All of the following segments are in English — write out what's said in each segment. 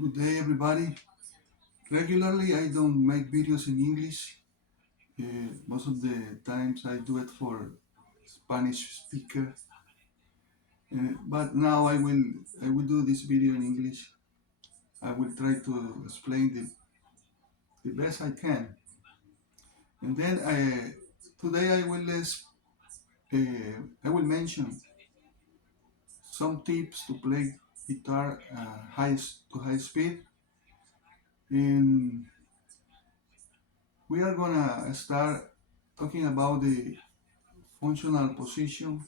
Good day, everybody. Regularly, I don't make videos in English. Most of the times, I do it for Spanish speaker. But now, I will do this video in English. I will try to explain the best I can. And then today, I will mention some tips to play guitar high speed. And we are gonna start talking about the functional position.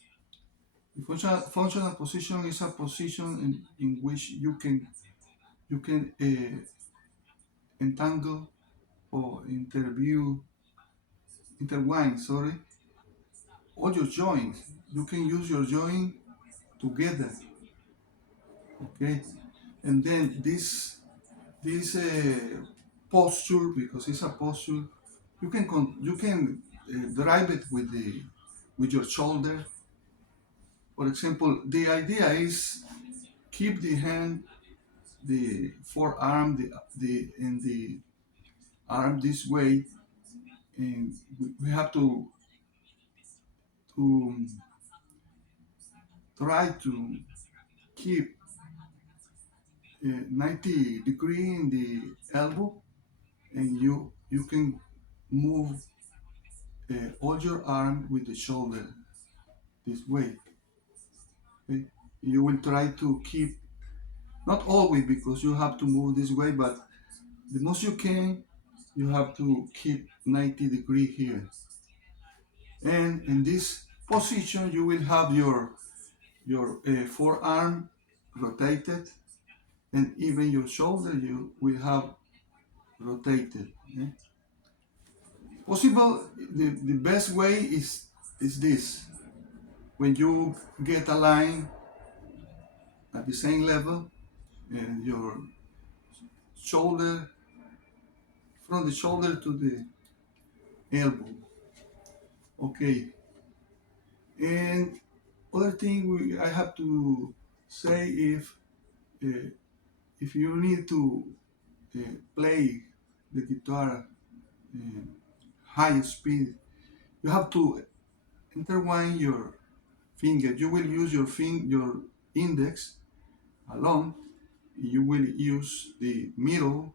The functional position is a position in which you can entangle or intertwine, all your joints. You can use your joint together, okay? And then this posture, because it's a posture, you can drive it with your shoulder. For example, the idea is keep the hand, the forearm, the and the arm this way, and we have to try to keep 90 degree in the elbow, and you can move all your arm with the shoulder this way. Okay? You will try to keep, not always because you have to move this way, but the most you can, you have to keep 90 degree here. And in this position, you will have your forearm rotated, and even your shoulder you will have rotated. Okay? Possible, the best way is this: when you get a line at the same level, and your shoulder, from the shoulder to the elbow. Okay. And other thing I have to say, uh, if you need to play the guitar uh, high speed, you have to intertwine your finger. You will use your index alone. You will use the middle,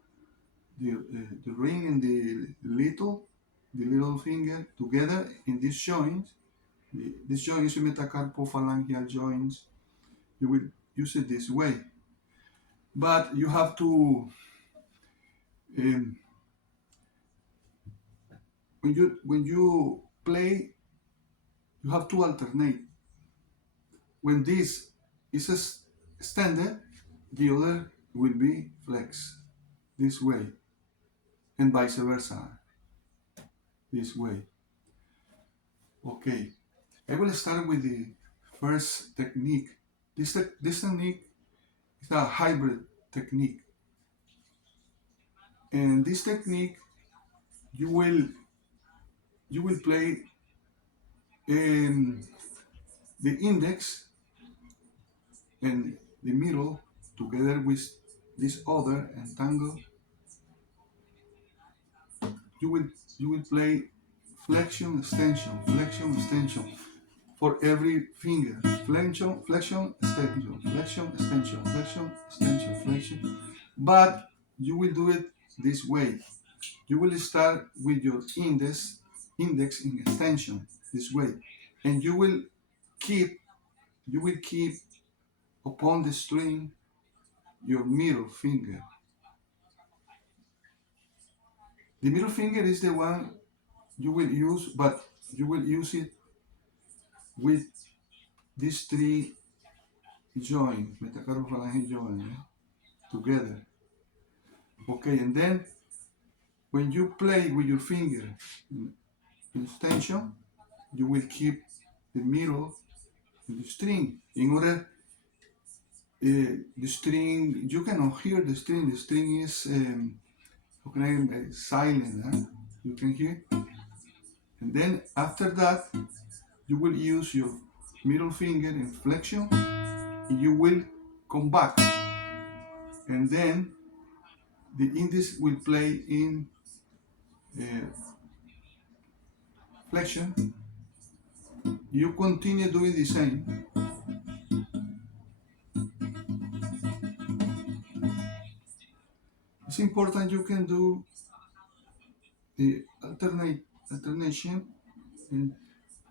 the ring, and the little finger together in this joint. This joint is a metacarpophalangeal joints. You will use it this way, but you have to um, when you play, you have to alternate. When this is extended, the other will be flexed this way, and vice versa this way. Okay, I will start with the first technique. This technique is a hybrid technique, and this technique you will you will play um, the index and the middle together with this other entangle. You will play flexion extension for every finger. Flexion extension, flexion. But you will do it this way. You will start with your index in extension this way, and you will keep upon the string your middle finger. The middle finger is the one you will use, but you will use it with these three joints, metacarpophalangeal joint, together. Okay, and then when you play with your finger in extension, you will keep the middle in the string. In order, the string, you cannot hear the string. The string is silent. You can hear. And then after that, you will use your middle finger in flexion. You will come back, and then the index will play in uh, flexion. You continue doing the same. It's important you can do the alternation and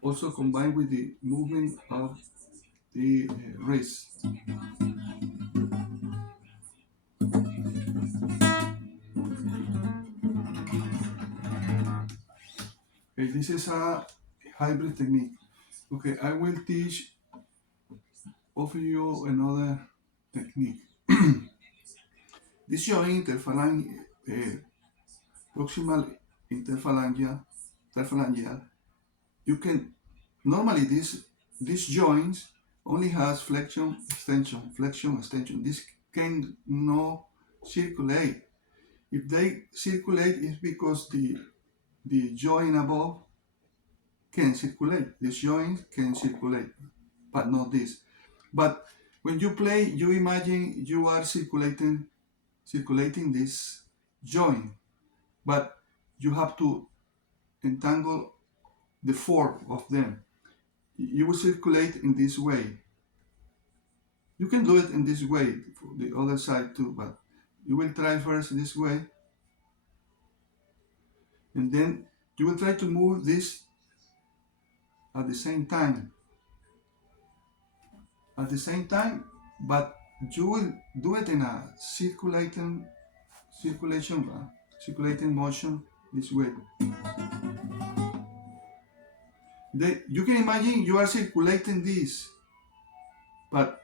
also combine with the movement of the wrist. Okay, this is a hybrid technique. Okay, I will teach of you another technique. This joint proximal interphalangeal. You can normally this joint only has flexion extension. This can no circulate. If they circulate, it's because the joint above can circulate. This joint can circulate, but not this. But when you play, you imagine you are circulating this joint, but you have to entangle the four of them. You will circulate in this way. You can do it in this way for the other side too, but you will try first this way, and then you will try to move this at the same time. At the same time, but you will do it in a circulating motion this way. You can imagine you are circulating this, but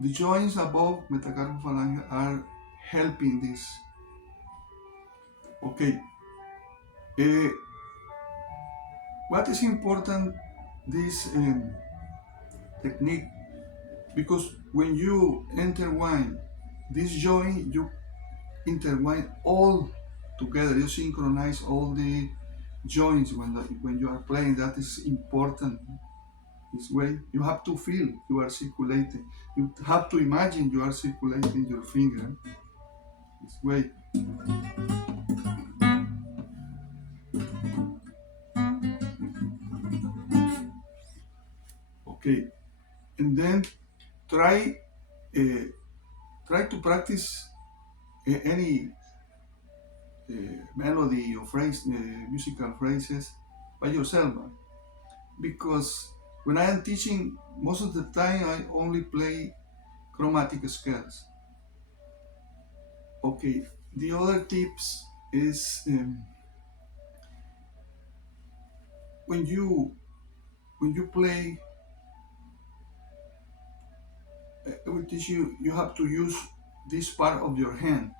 the joints above metacarpophalange are helping this. Okay. Uh, what is important this technique, because when you intertwine this joint, you intertwine all together. You synchronize all the joints when you are playing. That is important. This way, you have to feel you are circulating. You have to imagine you are circulating your finger. This way. Okay, and then try uh, try to practice any melody or phrase, musical phrases by yourself, because when I am teaching, most of the time I only play chromatic scales. Okay, the other tips is when you play, I will teach you. You have to use this part of your hand.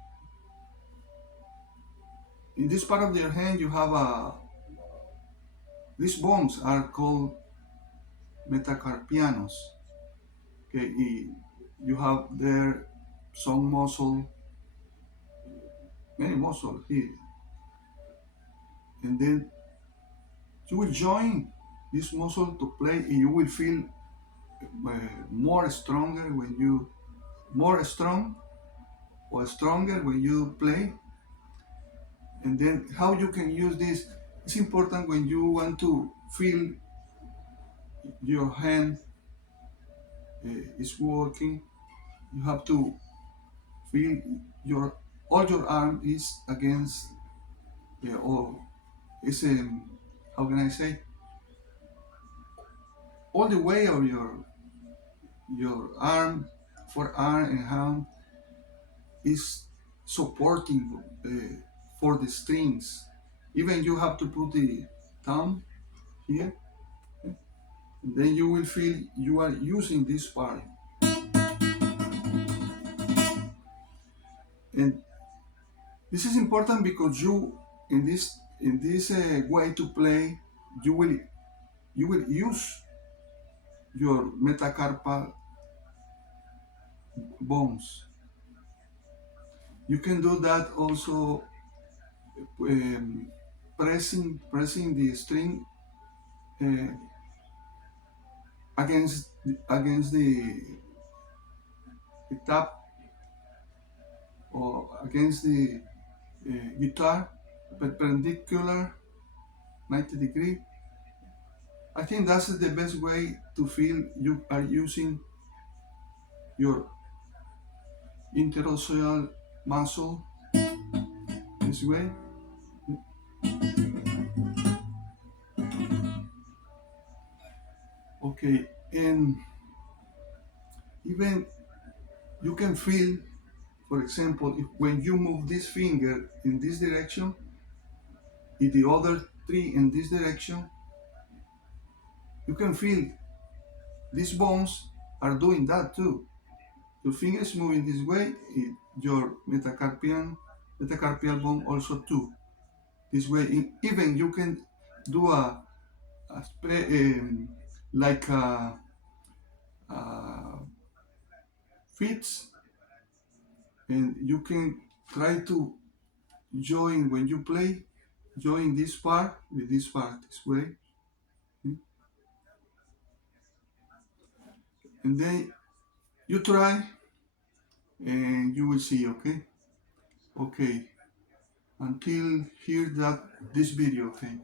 In this part of your hand, you have a. These bones are called metacarpianos. Okay, you have there some muscle, many muscle here, and then you will join this muscle to play, and you will feel more stronger when you more strong or stronger when you play. And then how you can use this, it's important when you want to feel your hand is working. You have to feel your all your arm is against or is how can I say, all the way of your arm, forearm and hand is supporting for the strings. Even you have to put the thumb here, and then you will feel you are using this part. And this is important because you in this way to play, you will use your metacarpal bones. You can do that also pressing the string uh, against the top or against the guitar, perpendicular 90 degree. I think that's the best way to feel you are using your interosseous muscle this way. Okay, and even you can feel, for example, if when you move this finger in this direction, if the other three in this direction, you can feel these bones are doing that too. Your fingers moving this way, your metacarpial bone also too. This way, even you can do a like a fits, and you can try to join when you play, join this part with this part this way, and then you try and you will see. Okay, okay, until here that this video. Okay.